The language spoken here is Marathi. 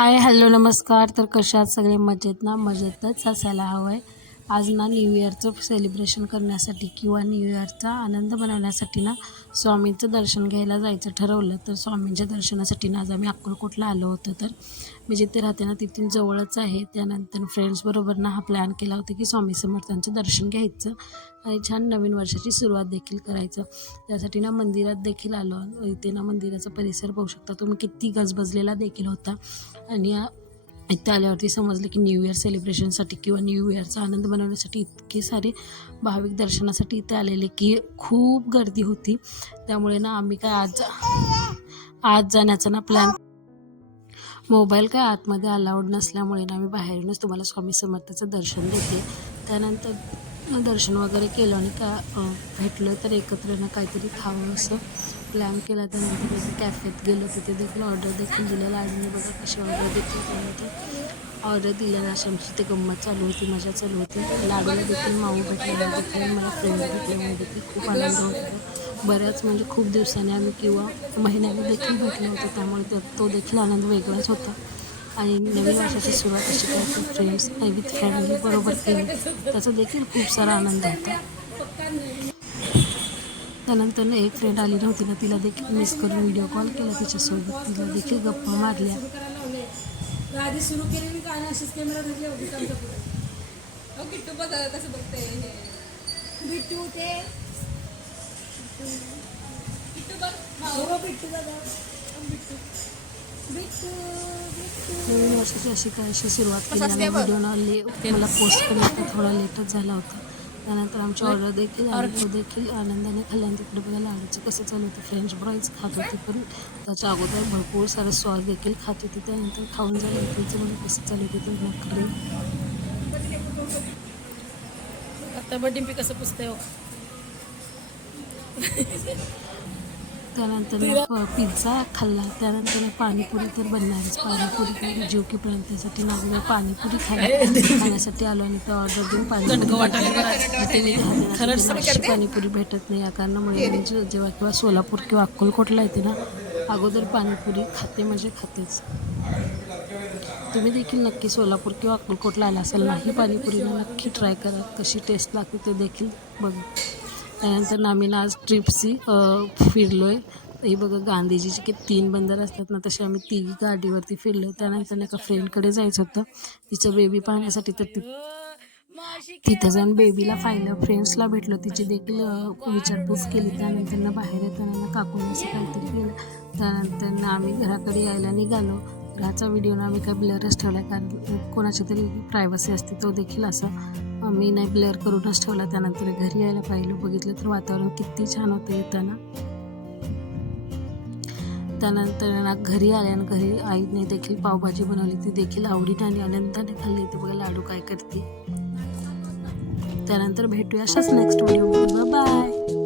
हाय हॅलो नमस्कार. तर कशात सगळे मजेत ना? मजेतच असायला हवं आहे आज ना न्यू इयरचं सेलिब्रेशन करण्यासाठी किंवा न्यू इयरचा आनंद बनवण्यासाठी ना स्वामींचं दर्शन घ्यायला जायचं ठरवलं. तर स्वामींच्या दर्शनासाठी ना आज आम्ही अक्कलकोटला आलो होतो. तर मी जिथे राहते ना तिथून जवळच आहे. त्यानंतर फ्रेंड्सबरोबर ना हा प्लॅन केला होता की स्वामी समर्थांचं दर्शन घ्यायचं. आणि छान नवीन वर्षाची सुरुवात देखील करायचं. त्यासाठी ना मंदिरात देखील आलो. इथे ना मंदिराचा परिसर पाहू शकता तुम्ही. किती गजबजलेला देखील होता. आणि इथे आल्यावरती समजलं की न्यू इयर सेलिब्रेशनसाठी किंवा न्यू इयरचा आनंद बनवण्यासाठी इतके सारे भाविक दर्शनासाठी इथे आलेले की खूप गर्दी होती. त्यामुळे ना आम्ही काय आज आज जाण्याचा ना प्लॅन मोबाईल काय आतमध्ये अलाउड नसल्यामुळे ना आम्ही बाहेरूनच तुम्हाला स्वामी समर्थाचं दर्शन देते त्यानंतर दर्शन वगैरे केलं आणि का भेटलं तर एकत्र ना काहीतरी खावं असं प्लॅन केला त्यानंतर मी कॅफेत गेलो तिथे देखील ऑर्डर देखील दिलेला आणि बघा कशी ऑर्डर देते त्यानंतर ऑर्डर दिल्यानं अशी आमची ते गंमत चालू होती मजा चालू होती. लाडूला देखील माऊ भेटलेला देखील मला फ्रेंड भेटल्यामुळे देखील खूप आनंद होता. बऱ्याच म्हणजे खूप दिवसांनी आम्ही किंवा महिन्याने देखील भेटलो होतो त्यामुळे तो तो देखील आनंद वेगळाच होता. आणि नवीन वर्षाची सुरुवात अशी काही फ्रेंड्स विथ फॅमिली बरोबर केली त्याचा देखील खूप सारा आनंद होता त्यानंतर एक फ्रेंड आली नव्हती ना, तिला देखील मिस करून व्हिडिओ कॉल केला तिच्यासोबत तिला देखील गप्पा मारल्या। बघते नवीन वर्षाची अशी काय अशी सुरुवात केली आणि व्हिडिओ ना ले मला पोस्ट करायला थोडा लेटच झाला होता. त्यानंतर आमची ऑर्डर देखील तो देखील आनंदाने खाल्ला आणि तिकडे बघा लाडूचं कसं चालू होतं. फ्रेंच फ्राईज खात होती पण त्याच्या अगोदर भरपूर सारं सॉस देखील खात होती. त्यानंतर खाऊन झालं. तिचं म्हणजे कसं चालू होतं ते नखरे आता बड्डिंपी कसं पुसते हो. त्यानंतर पिझ्झा खाल्ला. त्यानंतर पाणीपुरी तर बनणारच पाणीपुरी जीव की पर्यंत त्यासाठी नागोदर पाणीपुरी खायला खाण्यासाठी आलो आणि ते ऑर्डर देऊन पाणीपुरी खरंच पाणीपुरी भेटत नाही. या कारणामुळे म्हणजे जेव्हा किंवा सोलापूर किंवा अक्कलकोटला येते ना अगोदर पाणीपुरी खाते म्हणजे खातेच. तुम्ही देखील नक्की सोलापूर किंवा अक्कलकोटला आला असाल नाही पाणीपुरी ना नक्की ट्राय करा. कशी टेस्ट लागते ते देखील बघा. त्यानंतर आम्ही ना आज ट्रिप्सी फिरलो आहे हे बघा गांधीजीचे की तीन बंदर असतात ना तसे आम्ही तिघी गाडीवरती फिरलो. त्यानंतर एका फ्रेंडकडे जायचं होतं. तिचं बेबी पाहण्यासाठी तर ती तिथं जाऊन बेबीला पाहिलं फ्रेंड्सला भेटलो. तिची देखील विचारपूस केली. त्यानंतर बाहेर येताना काकून असं काहीतरी केलं. त्यानंतर ना आम्ही घराकडे यायला निघालो. घराचा व्हिडिओ ना आम्ही काय ब्लरच ठेवला कारण कोणाची तरी प्रायव्हसी असते तो देखील असं. मी नाही ब्लर करूनच ठेवला त्यानंतर घरी यायला पाहिलं बघितलं तर वातावरण किती छान होतं येताना. त्यानंतर ना घरी आल्यानं घरी आईने देखील पावभाजी बनवली ती देखील आवडीने आणि आनंदाने खाल्ली. ती बघा लाडू काय करते. त्यानंतर भेटूया अशाच नेक्स्ट व्हिडिओ बाय